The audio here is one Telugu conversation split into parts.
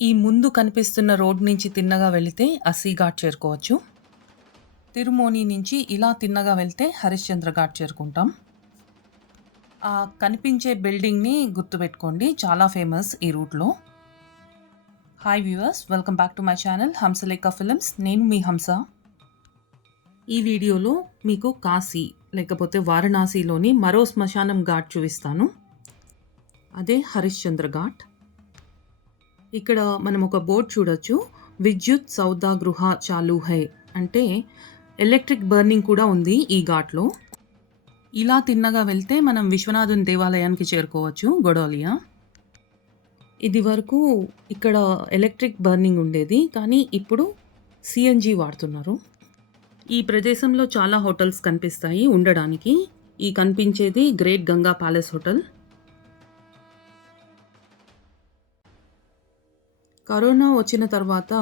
ఈ ముందు కనిపిస్తున్న రోడ్ నుంచి తిన్నగా వెళితే అస్సీ ఘాట్ చేరుకోవచ్చు. తిరుమోని నుంచి ఇలా తిన్నగా వెళ్తే హరిశ్చంద్ర ఘాట్ చేరుకుంటాం. ఆ కనిపించే బిల్డింగ్‌ని గుర్తుపెట్టుకోండి. చాలా ఫేమస్ ఈ రూట్‌లో. Hi viewers, welcome back to my channel Hamsalekha films. నేను మీ హంస. ఈ వీడియోలో మీకు కాశీ లేకపోతే వారణాసిలోని మరో శ్మశానం ఘాట్ చూపిస్తాను. అదే హరిశ్చంద్ర ఘాట్. ఇక్కడ మనం ఒక బోర్డ్ చూడొచ్చు. విద్యుత్ సౌదా గృహ చాలు హై అంటే ఎలక్ట్రిక్ బర్నింగ్ కూడా ఉంది ఈ ఘాట్లో. ఇలా తిన్నగా వెళ్తే మనం విశ్వనాథుని దేవాలయానికి చేరుకోవచ్చు, గొడోలియా. ఇది వరకు ఇక్కడ ఎలక్ట్రిక్ బర్నింగ్ ఉండేది, కానీ ఇప్పుడు సిఎన్జి వాడుతున్నారు. ఈ ప్రదేశంలో చాలా హోటల్స్ కనిపిస్తాయి ఉండడానికి. ఈ కనిపించేది great Ganga palace hotel. Corona వచ్చిన తర్వాత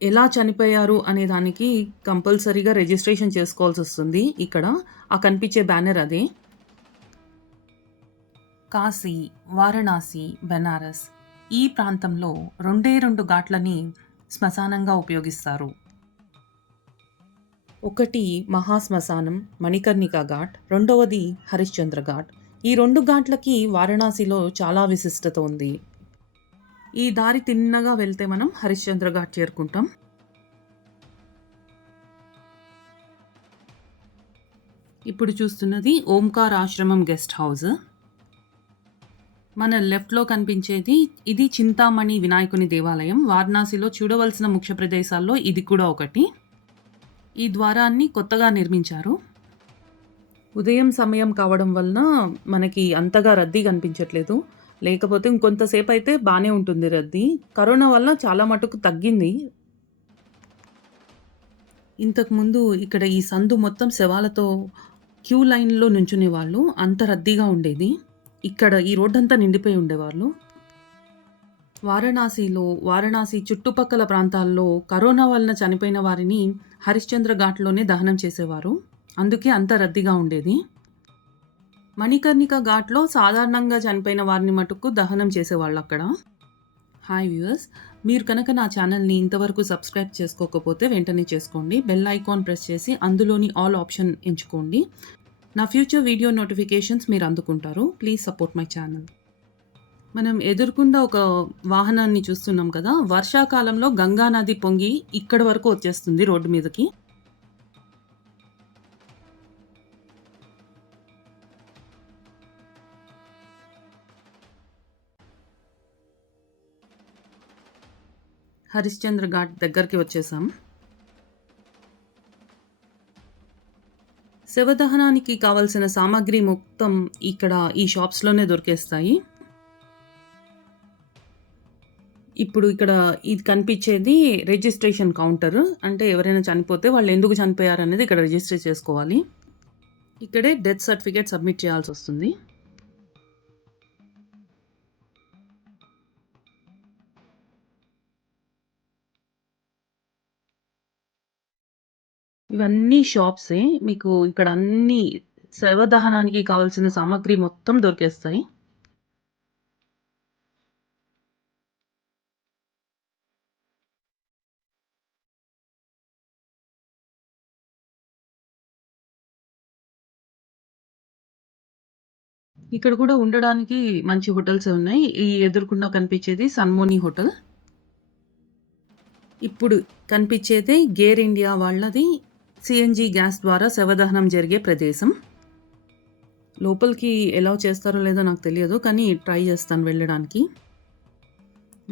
ఎలా చనిపోయారు అనే దానికి కంపల్సరీగా రిజిస్ట్రేషన్ చేసుకోవాల్సి వస్తుంది. ఇక్కడ ఆ కనిపించే బ్యానర్ అదే. కాశీ, వారణాసి, బెనారస్ ఈ ప్రాంతంలో రెండు ఘాట్లని శ్మశానంగా ఉపయోగిస్తారు. ఒకటి మహాశ్మశానం మణికర్ణికా ఘాట్, రెండవది హరిశ్చంద్ర ఘాట్. ఈ 2 ఘాట్లకి వారణాసిలో చాలా విశిష్టత ఉంది. ఈ దారి తిన్నగా వెళ్తే మనం హరిశ్చంద్ర ఘాట్ చేరుకుంటాం. ఇప్పుడు చూస్తున్నది ఓంకార్ ఆశ్రమం గెస్ట్ హౌస్. మన లెఫ్ట్లో కనిపించేది ఇది చింతామణి వినాయకుని దేవాలయం. వారణాసిలో చూడవలసిన ముఖ్య ప్రదేశాల్లో ఇది కూడా ఒకటి. ఈ ద్వారాన్ని కొత్తగా నిర్మించారు. ఉదయం సమయం కావడం వలన మనకి అంతగా రద్దీ కనిపించట్లేదు. లేకపోతే ఇంకొంతసేపు అయితే బాగానే ఉంటుంది రద్దీ. కరోనా వల్ల చాలా మటుకు తగ్గింది. ఇంతకుముందు ఇక్కడ ఈ సందు మొత్తం శవాలతో క్యూ లైన్లో నుంచునేవాళ్ళు. అంత రద్దీగా ఉండేది. ఇక్కడ ఈ రోడ్డంతా నిండిపోయి ఉండేవాళ్ళు. వారణాసి చుట్టుపక్కల ప్రాంతాల్లో కరోనా వలన చనిపోయిన వారిని హరిశ్చంద్ర ఘాట్లోనే దహనం చేసేవారు. అందుకే అంత రద్దీగా ఉండేది. మణికర్ణిక ఘాట్లో సాధారణంగా చనిపోయిన వారిని మటుకు దహనం చేసేవాళ్ళు అక్కడ. హాయ్ వ్యూవర్స్, మీరు కనుక నా ఛానల్ని ఇంతవరకు సబ్స్క్రైబ్ చేసుకోకపోతే వెంటనే చేసుకోండి. బెల్ ఐకాన్ ప్రెస్ చేసి అందులోని ఆల్ ఆప్షన్ ఎంచుకోండి. నా ఫ్యూచర్ వీడియో నోటిఫికేషన్స్ మీరు అందుకుంటారు. Please support my channel. మనం ఎదురుకుండా ఒక వాహనాన్ని చూస్తున్నాం కదా. వర్షాకాలంలో గంగా నది పొంగి ఇక్కడ వరకు వచ్చేస్తుంది రోడ్డు మీదకి. హరిశ్చంద్ర ఘాట్ దగ్గరికి వచ్చేసాం. శవదహనానికి కావాల్సిన సామాగ్రి మొత్తం ఇక్కడ ఈ షాప్స్లోనే దొరికేస్తాయి. ఇప్పుడు ఇక్కడ ఇది కనిపించేది రిజిస్ట్రేషన్ కౌంటర్. అంటే ఎవరైనా చనిపోతే వాళ్ళు ఎందుకు చనిపోయారు అనేది ఇక్కడ రిజిస్టర్ చేసుకోవాలి. ఇక్కడే డెత్ సర్టిఫికేట్ సబ్మిట్ చేయాల్సి వస్తుంది. ఇవన్నీ షాప్సే. మీకు ఇక్కడ అన్ని శవదహనానికి కావాల్సిన సామాగ్రి మొత్తం దొరికేస్తాయి. ఇక్కడ కూడా ఉండడానికి మంచి హోటల్స్ ఉన్నాయి. ఈ ఎదురుకుండా కనిపించేది సన్మోని హోటల్. ఇప్పుడు కనిపించేది గేర్ ఇండియా వాళ్ళది సిఎన్జి గ్యాస్ ద్వారా శవదహనం జరిగే ప్రదేశం. లోపలికి ఎలా చేస్తారో లేదో నాకు తెలియదు, కానీ ట్రై చేస్తాను వెళ్ళడానికి.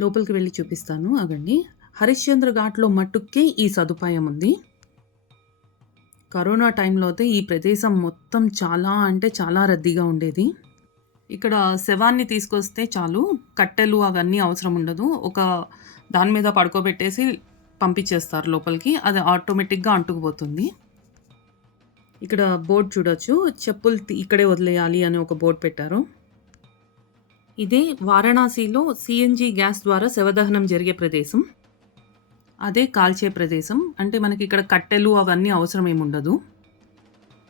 లోపలికి వెళ్ళి చూపిస్తాను, ఆగండి. హరిశ్చంద్ర ఘాట్లో మట్టుకే ఈ సదుపాయం ఉంది. కరోనా టైంలో అయితే ఈ ప్రదేశం మొత్తం చాలా అంటే చాలా రద్దీగా ఉండేది. ఇక్కడ శవాన్ని తీసుకొస్తే చాలు, కట్టెలు అవన్నీ అవసరం ఉండదు. ఒక దాని మీద పడుకోబెట్టేసి పంపించేస్తారు లోపలికి. అది ఆటోమేటిక్గా అంటుకుపోతుంది. ఇక్కడ బోర్డు చూడొచ్చు. చెప్పులు ఇక్కడే వదిలేయాలి అని ఒక బోర్డు పెట్టారు. ఇదే వారణాసిలో సిఎన్జి గ్యాస్ ద్వారా శవదహనం జరిగే ప్రదేశం. అదే కాల్చే ప్రదేశం. అంటే మనకి ఇక్కడ కట్టెలు అవన్నీ అవసరం ఏముండదు.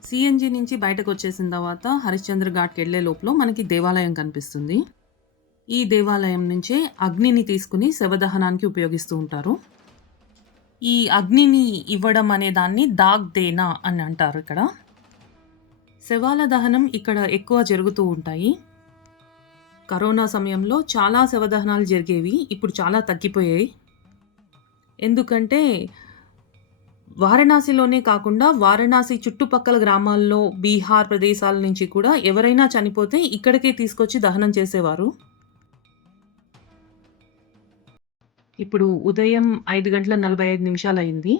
సిఎన్జి నుంచి బయటకు వచ్చేసిన తర్వాత హరిశ్చంద్ర ఘాట్కి వెళ్ళే లోపల మనకి దేవాలయం కనిపిస్తుంది. ఈ దేవాలయం నుంచే అగ్నిని తీసుకుని శవదహనానికి ఉపయోగిస్తూ ఉంటారు. ఈ అగ్నిని ఇవ్వడం అనే దాన్ని దాగ్ దేనా అని అంటారు ఇక్కడ. శవాల దహనం ఇక్కడ ఎక్కువ జరుగుతూ ఉంటాయి. కరోనా సమయంలో చాలా శవదహనాలు జరిగేవి. ఇప్పుడు చాలా తగ్గిపోయాయి. ఎందుకంటే వారణాసిలోనే కాకుండా వారణాసి చుట్టుపక్కల గ్రామాల్లో, బీహార్ ప్రదేశాల నుంచి కూడా ఎవరైనా చనిపోతే ఇక్కడికే తీసుకొచ్చి దహనం చేసేవారు. ఇప్పుడు ఉదయం 5:45 అయింది.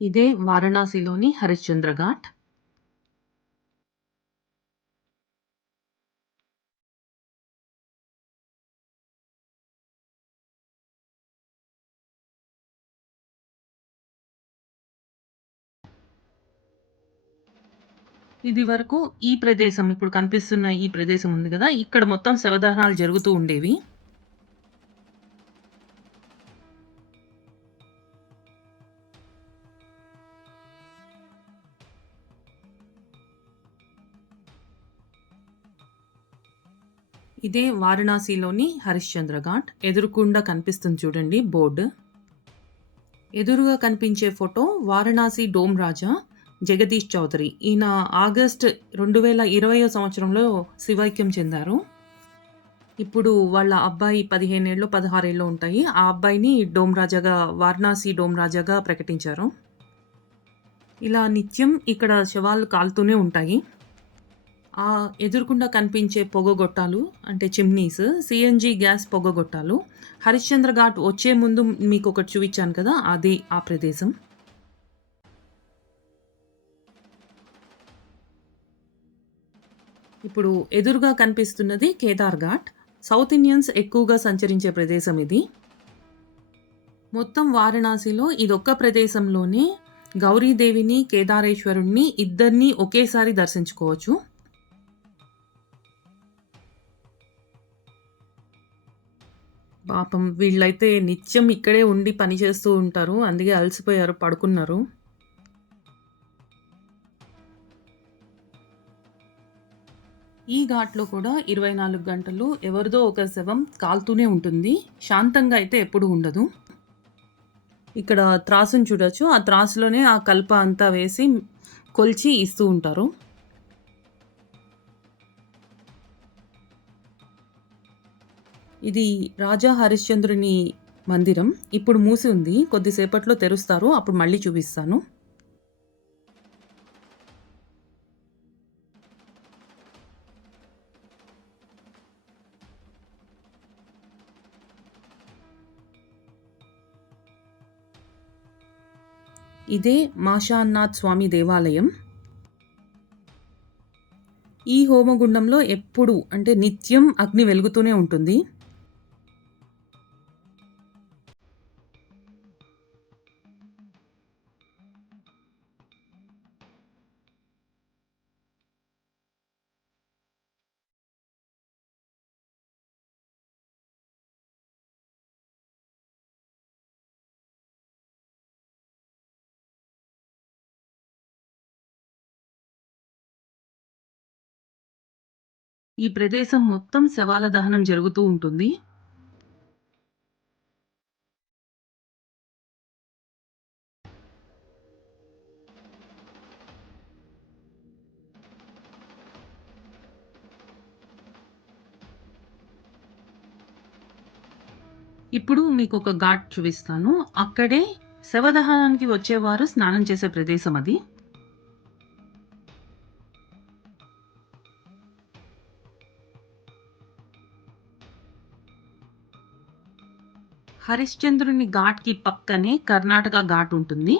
ఇదే వారణాసిలోని హరిశ్చంద్ర ఘాట్. ఇది వరకు ఈ ప్రదేశం ఇప్పుడు కనిపిస్తున్న ఈ ప్రదేశం ఉంది గదా! ఇక్కడ మొత్తం శవదహనాలు జరుగుతూ ఉండేవి. ఇదే వారణాసిలోని హరిశ్చంద్ర ఘాట్. ఎదురుగుండా కనిపిస్తుంది చూడండి బోర్డు. ఎదురుగా కనిపించే ఫోటో వారణాసి డోమ్ రాజా జగదీష్ చౌదరి. ఈయన ఆగస్ట్ 2020 సంవత్సరంలో శివైక్యం చెందారు. ఇప్పుడు వాళ్ళ అబ్బాయి 15 ఏళ్ళో, 16 ఏళ్ళో ఉంటాయి. ఆ అబ్బాయిని డోమ్ రాజాగా వారణాసి డోమ్ రాజాగా ప్రకటించారు. ఇలా నిత్యం ఇక్కడ శవాలు కాలుతూనే ఉంటాయి. ఆ ఎదురుగుండా కనిపించే పొగగొట్టాలు అంటే చిమ్నీస్, సీఎన్‌జీ గ్యాస్ పొగగొట్టాలు. హరిశ్చంద్ర ఘాట్ వచ్చే ముందు మీకొకటి చూపించాను కదా! అది ఆ ప్రదేశం. ఇప్పుడు ఎదురుగా కనిపిస్తున్నది కేదార్ ఘాట్. సౌత్ ఇండియన్స్ ఎక్కువగా సంచరించే ప్రదేశం ఇది. మొత్తం వారణాసిలో ఇదొక్క ప్రదేశంలోనే గౌరీదేవిని, కేదారేశ్వరుడిని ఇద్దరిని ఒకేసారి దర్శించుకోవచ్చు. పాపం వీళ్ళైతే నిత్యం ఇక్కడే ఉండి పని చేస్తూ ఉంటారు. అందుకే అలసిపోయారు, పడుకున్నారు. ఈ ఘాట్‌లో కూడా 24 గంటలు ఎవరిదో ఒక శవం కాలుతూనే ఉంటుంది. శాంతంగా అయితే ఎప్పుడూ ఉండదు. ఇక్కడ త్రాసుని చూడొచ్చు. ఆ త్రాసులోనే ఆ కలప అంతా వేసి కొలిచి ఇస్తూ ఉంటారు. ఇది రాజా హరిశ్చంద్రుని మందిరం. ఇప్పుడు మూసి ఉంది. కొద్దిసేపట్లో తెరుస్తారు. అప్పుడు మళ్ళీ చూపిస్తాను. ఇదే మాషానాథ్ స్వామి దేవాలయం. ఈ హోమగుండంలో ఎప్పుడు అంటే నిత్యం అగ్ని వెలుగుతూనే ఉంటుంది. ఈ ప్రదేశం మొత్తం శవాల దహనం జరుగుతూ ఉంటుంది. ఇప్పుడు మీకొక ఘాట్ చూపిస్తాను. అక్కడే శవదహనానికి వచ్చేవారు స్నానం చేసే ప్రదేశం అది. హరిశ్చంద్రుని ఘాట్‌కి పక్కనే కర్ణాటక ఘాట్ ఉంటుంది.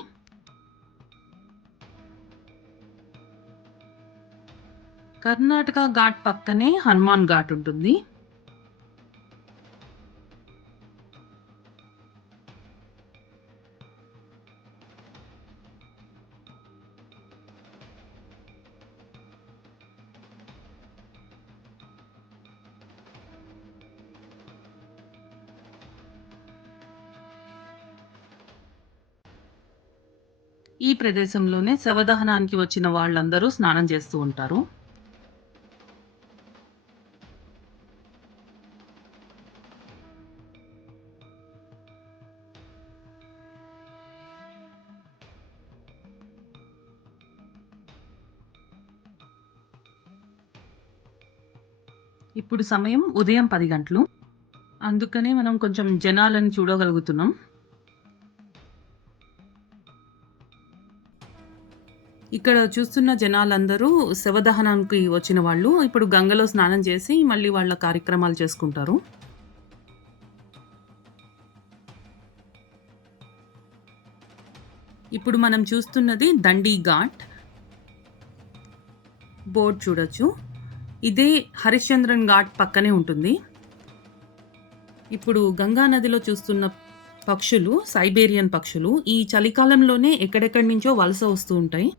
కర్ణాటక ఘాట్ పక్కనే హనుమాన్ ఘాట్ ఉంటుంది. ఈ ప్రదేశంలోనే శవదహనానికి వచ్చిన వాళ్ళందరూ స్నానం చేస్తూ ఉంటారు. ఇప్పుడు సమయం ఉదయం 10 గంటలు. అందుకనే మనం కొంచెం జనాలను చూడగలుగుతున్నాం. ఇక్కడ చూస్తున్న జనాలందరూ శవదహనానికి వచ్చిన వాళ్ళు. ఇప్పుడు గంగలో స్నానం చేసి మళ్ళీ వాళ్ళ కార్యక్రమాలు చేసుకుంటారు. ఇప్పుడు మనం చూస్తున్నది దండి ఘాట్. బోర్డ్ చూడొచ్చు. ఇదే హరిశ్చంద్రన్ ఘాట్ పక్కనే ఉంటుంది. ఇప్పుడు గంగా నదిలో చూస్తున్న పక్షులు సైబేరియన్ పక్షులు. ఈ చలికాలంలోనే ఎక్కడెక్కడి నుంచో వలస వస్తూ ఉంటాయి.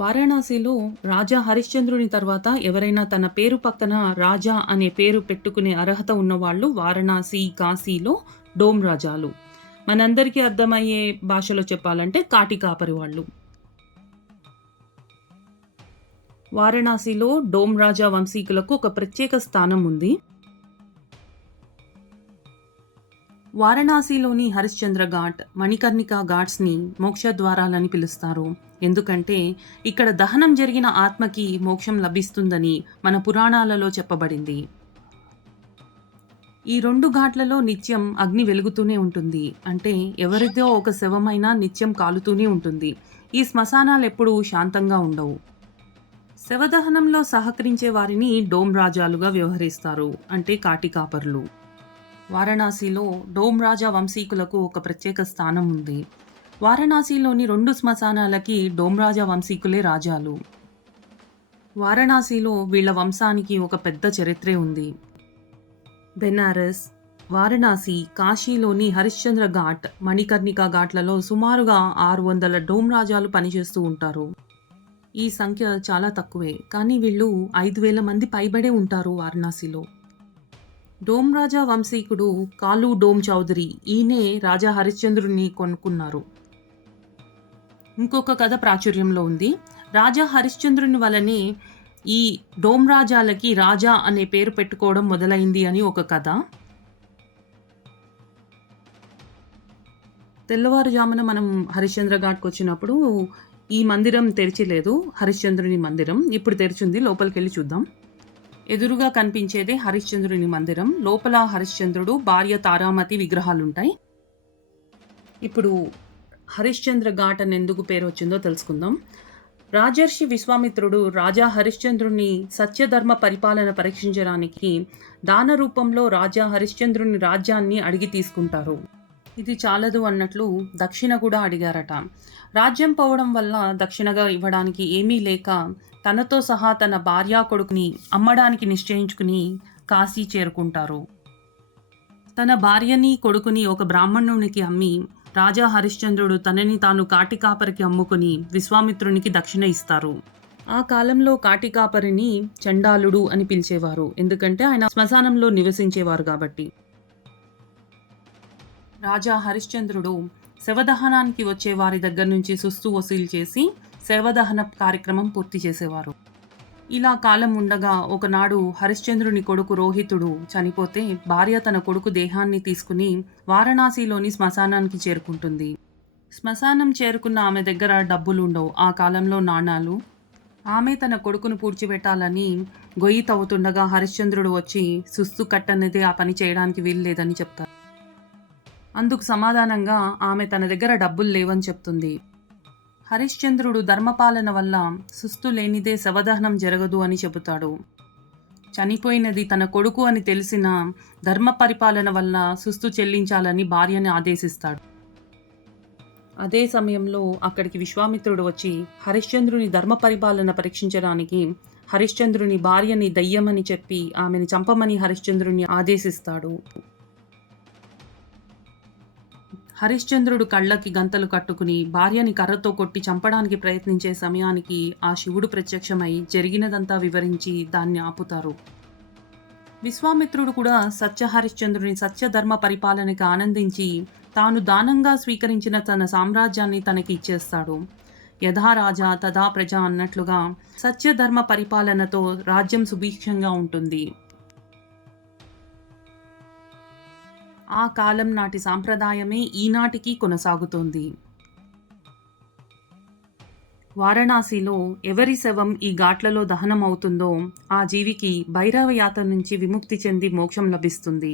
వారణాసిలో రాజా హరిశ్చంద్రుని తర్వాత ఎవరైనా తన పేరు పక్కన రాజా అనే పేరు పెట్టుకునే అర్హత ఉన్నవాళ్ళు వారణాసి, కాశీలో డోమ్ రాజాలు. మనందరికీ అర్థమయ్యే భాషలో చెప్పాలంటే కాటి కాపరి వాళ్ళు. వారణాసిలో డోమ్ రాజా వంశీకులకు ఒక ప్రత్యేక స్థానం ఉంది. వారణాసిలోని హరిశ్చంద్ర ఘాట్, మణికర్ణికా ఘాట్స్ని మోక్షద్వారాలని పిలుస్తారు. ఎందుకంటే ఇక్కడ దహనం జరిగిన ఆత్మకి మోక్షం లభిస్తుందని మన పురాణాలలో చెప్పబడింది. ఈ 2 ఘాట్లలో నిత్యం అగ్ని వెలుగుతూనే ఉంటుంది. అంటే ఎవరిదో ఒక శవమైనా నిత్యం కాలుతూనే ఉంటుంది. ఈ శ్మశానాలు ఎప్పుడూ శాంతంగా ఉండవు. శవదహనంలో సహకరించే వారిని డోమ్ రాజాలుగా వ్యవహరిస్తారు. అంటే కాటి కాపర్లు. వారణాసిలో డోమ్ రాజా వంశీకులకు ఒక ప్రత్యేక స్థానం ఉంది. వారణాసిలోని 2 శ్మశానాలకి డోమ్ రాజా వంశీకులే రాజాలు. వారణాసిలో వీళ్ళ వంశానికి ఒక పెద్ద చరిత్రే ఉంది. బెనారస్, వారణాసి, కాశీలోని హరిశ్చంద్ర ఘాట్, మణికర్ణికా ఘాట్లలో సుమారుగా 600 డోమ్ రాజాలు పనిచేస్తూ ఉంటారు. ఈ సంఖ్య చాలా తక్కువే, కానీ వీళ్ళు 5,000 మంది పైబడే ఉంటారు వారణాసిలో. డోమ్ రాజా వంశీకుడు కాలు డోమ్ చౌదరి, ఈయనే రాజా హరిశ్చంద్రుని కొనుక్కున్నారు. ఇంకొక కథ ప్రాచుర్యంలో ఉంది. రాజా హరిశ్చంద్రుని వలనే ఈ డోమ్ రాజాలకి రాజా అనే పేరు పెట్టుకోవడం మొదలైంది అని ఒక కథ. తెల్లవారుజామున మనం హరిశ్చంద్ర ఘాట్కి వచ్చినప్పుడు ఈ మందిరం తెరిచి లేదు, హరిశ్చంద్రుని మందిరం. ఇప్పుడు తెరిచింది, లోపలికి వెళ్ళి చూద్దాం. ఎదురుగా కనిపించేదే హరిశ్చంద్రుని మందిరం. లోపల హరిశ్చంద్రుడు, భార్య తారామతి విగ్రహాలుంటాయి. ఇప్పుడు హరిశ్చంద్ర ఘాట్ అని ఎందుకు పేరు వచ్చిందో తెలుసుకుందాం. రాజర్షి విశ్వామిత్రుడు రాజా హరిశ్చంద్రుని సత్యధర్మ పరిపాలన పరీక్షించడానికి దాన రూపంలో రాజా హరిశ్చంద్రుని రాజ్యాన్ని అడిగి తీసుకుంటారు. ఇది చాలదు అన్నట్లు దక్షిణ కూడా అడిగారట. రాజ్యం పోవడం వల్ల దక్షిణగా ఇవ్వడానికి ఏమీ లేక తనతో సహా తన భార్యా కొడుకుని అమ్మడానికి నిశ్చయించుకుని కాశీ చేరుకుంటారు. తన భార్యని కొడుకుని ఒక బ్రాహ్మణునికి అమ్మి రాజా హరిశ్చంద్రుడు తనని తాను కాటికాపరికి అమ్ముకుని విశ్వామిత్రునికి దక్షిణ ఇస్తారు. ఆ కాలంలో కాటికాపరిని చండాలుడు అని పిలిచేవారు, ఎందుకంటే ఆయన శ్మశానంలో నివసించేవారు కాబట్టి. రాజా హరిశ్చంద్రుడు శవదహనానికి వచ్చే వారి దగ్గర నుంచి సుస్తు వసూలు చేసి శవదహన కార్యక్రమం పూర్తి చేసేవారు. ఇలా కాలం ఉండగా ఒకనాడు హరిశ్చంద్రుని కొడుకు రోహితుడు చనిపోతే భార్య తన కొడుకు దేహాన్ని తీసుకుని వారణాసిలోని శ్మశానానికి చేరుకుంటుంది. శ్మశానం చేరుకున్న ఆమె దగ్గర డబ్బులుండవు, ఆ కాలంలో నాణాలు. ఆమె తన కొడుకును పూడ్చిపెట్టాలని గొయ్యి తవ్వుతుండగా హరిశ్చంద్రుడు వచ్చి సుస్తు కట్టనేదే ఆ పని చేయడానికి వీలు లేదని చెప్తారు. అందుకు సమాధానంగా ఆమె తన దగ్గర డబ్బులు లేవని చెప్తుంది. హరిశ్చంద్రుడు ధర్మపాలన వల్ల సుస్తు లేనిదే శవదహనం జరగదు అని చెబుతాడు. చనిపోయినది తన కొడుకు అని తెలిసిన ధర్మ పరిపాలన వల్ల సుస్తు చెల్లించాలని భార్యని ఆదేశిస్తాడు. అదే సమయంలో అక్కడికి విశ్వామిత్రుడు వచ్చి హరిశ్చంద్రుని ధర్మ పరిపాలన పరీక్షించడానికి హరిశ్చంద్రుని భార్యని దయ్యమని చెప్పి ఆమెను చంపమని హరిశ్చంద్రుని ఆదేశిస్తాడు. హరిశ్చంద్రుడు కళ్ళకి గంతలు కట్టుకుని భార్యని కర్రతో కొట్టి చంపడానికి ప్రయత్నించే సమయానికి ఆ శివుడు ప్రత్యక్షమై జరిగినదంతా వివరించి దాన్ని ఆపుతారు. విశ్వామిత్రుడు కూడా సత్య హరిశ్చంద్రుని సత్యధర్మ పరిపాలనకి ఆనందించి తాను దానంగా స్వీకరించిన తన సామ్రాజ్యాన్ని తనకి ఇచ్చేస్తాడు. యథా రాజా తథా ప్రజ అన్నట్లుగా సత్యధర్మ పరిపాలనతో రాజ్యం సుభిక్షంగా ఉంటుంది. ఆ కాలం నాటి సాంప్రదాయమే ఈనాటికి కొనసాగుతోంది. వారణాసిలో ఎవరి శవం ఈ ఘాట్లలో దహనం అవుతుందో ఆ జీవికి భైరవ యాత్ర నుంచి విముక్తి చెంది మోక్షం లభిస్తుంది.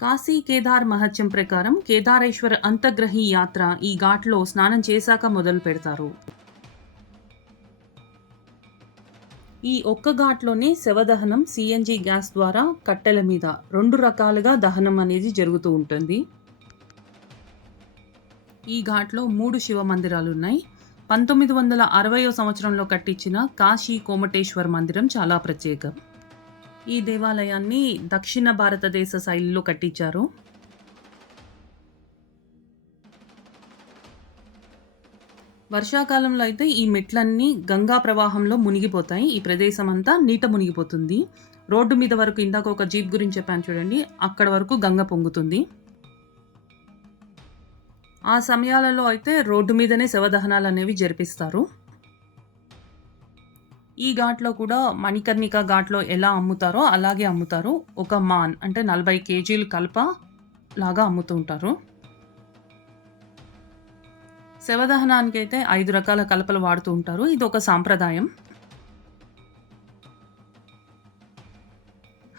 కాశీ కేదార్ మహత్యం ప్రకారం కేదారేశ్వర అంతర్గ్రహి యాత్ర ఈ ఘాట్లో స్నానం చేశాక మొదలు పెడతారు. ఈ ఒక్క ఘాట్లోనే శవదహనం సిఎన్జి గ్యాస్ ద్వారా కట్టెల మీద 2 రకాలుగా దహనం అనేది జరుగుతూ ఉంటుంది. ఈ ఘాట్లో 3 శివ మందిరాలున్నాయి. 1960వ సంవత్సరంలో కట్టించిన కాశీ కోమటేశ్వర్ మందిరం చాలా ప్రత్యేకం. ఈ దేవాలయాన్ని దక్షిణ భారతదేశ శైలిలో కట్టించారు. వర్షాకాలంలో అయితే ఈ మెట్లన్నీ గంగా ప్రవాహంలో మునిగిపోతాయి. ఈ ప్రదేశం అంతా నీట మునిగిపోతుంది. రోడ్డు మీద వరకు ఇందాక ఒక జీప్ గురించి చెప్పాను చూడండి, అక్కడ వరకు గంగ పొంగుతుంది. ఆ సమయాలలో అయితే రోడ్డు మీదనే శవదహనాలు అనేవి జరిపిస్తారు. ఈ ఘాట్లో కూడా మణికర్ణిక ఘాట్లో ఎలా అమ్ముతారో అలాగే అమ్ముతారు. ఒక మాన్ అంటే 40 కేజీలు కలప లాగా అమ్ముతూ ఉంటారు. శవదహనానికైతే 5 రకాల కలపలు వాడుతూ ఉంటారు. ఇది ఒక సాంప్రదాయం.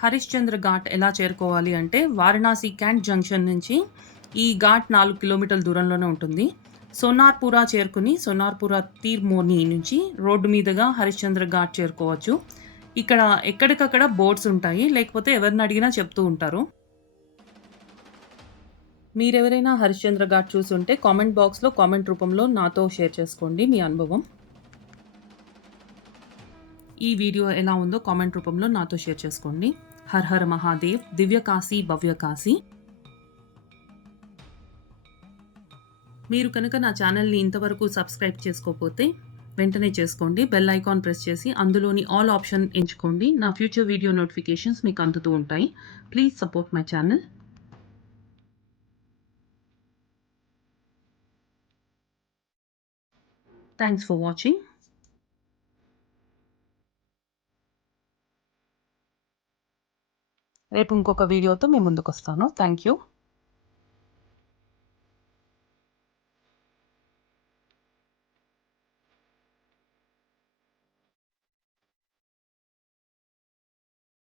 హరిశ్చంద్ర ఘాట్ ఎలా చేరుకోవాలి అంటే వారణాసి క్యాంట్ జంక్షన్ నుంచి ఈ ఘాట్ 4 కిలోమీటర్ల దూరంలోనే ఉంటుంది. సోనార్పురా చేరుకుని సోనార్పురా తీర్మోని నుంచి రోడ్డు మీదుగా హరిశ్చంద్ర ఘాట్ చేరుకోవచ్చు. ఇక్కడ ఎక్కడికక్కడ బోర్డ్స్ ఉంటాయి, లేకపోతే ఎవరిని అడిగినా చెప్తూ ఉంటారు. మీరెవరైనా హరిశ్చంద్ర ఘాట్ చూసుంటే కామెంట్ బాక్స్లో కామెంట్ రూపంలో నాతో షేర్ చేసుకోండి మీ అనుభవం. ఈ వీడియో ఎలా ఉందో కామెంట్ రూపంలో నాతో షేర్ చేసుకోండి. హర్ హర్ మహాదేవ్, దివ్య కాశీ భవ్య కాశీ. మీరు కనుక నా ఛానల్ని ఇంతవరకు సబ్స్క్రైబ్ చేసుకోకపోతే వెంటనే చేసుకోండి. బెల్ ఐకాన్ ప్రెస్ చేసి అందులోని ఆల్ ఆప్షన్ ఎంచుకోండి. నా ఫ్యూచర్ వీడియో నోటిఫికేషన్స్ మీకు అందుతూ ఉంటాయి. Please support my channel. Thanks for watching. రేపు ఇంకొక వీడియోతో మీ ముందుకు వస్తాను. Thank you.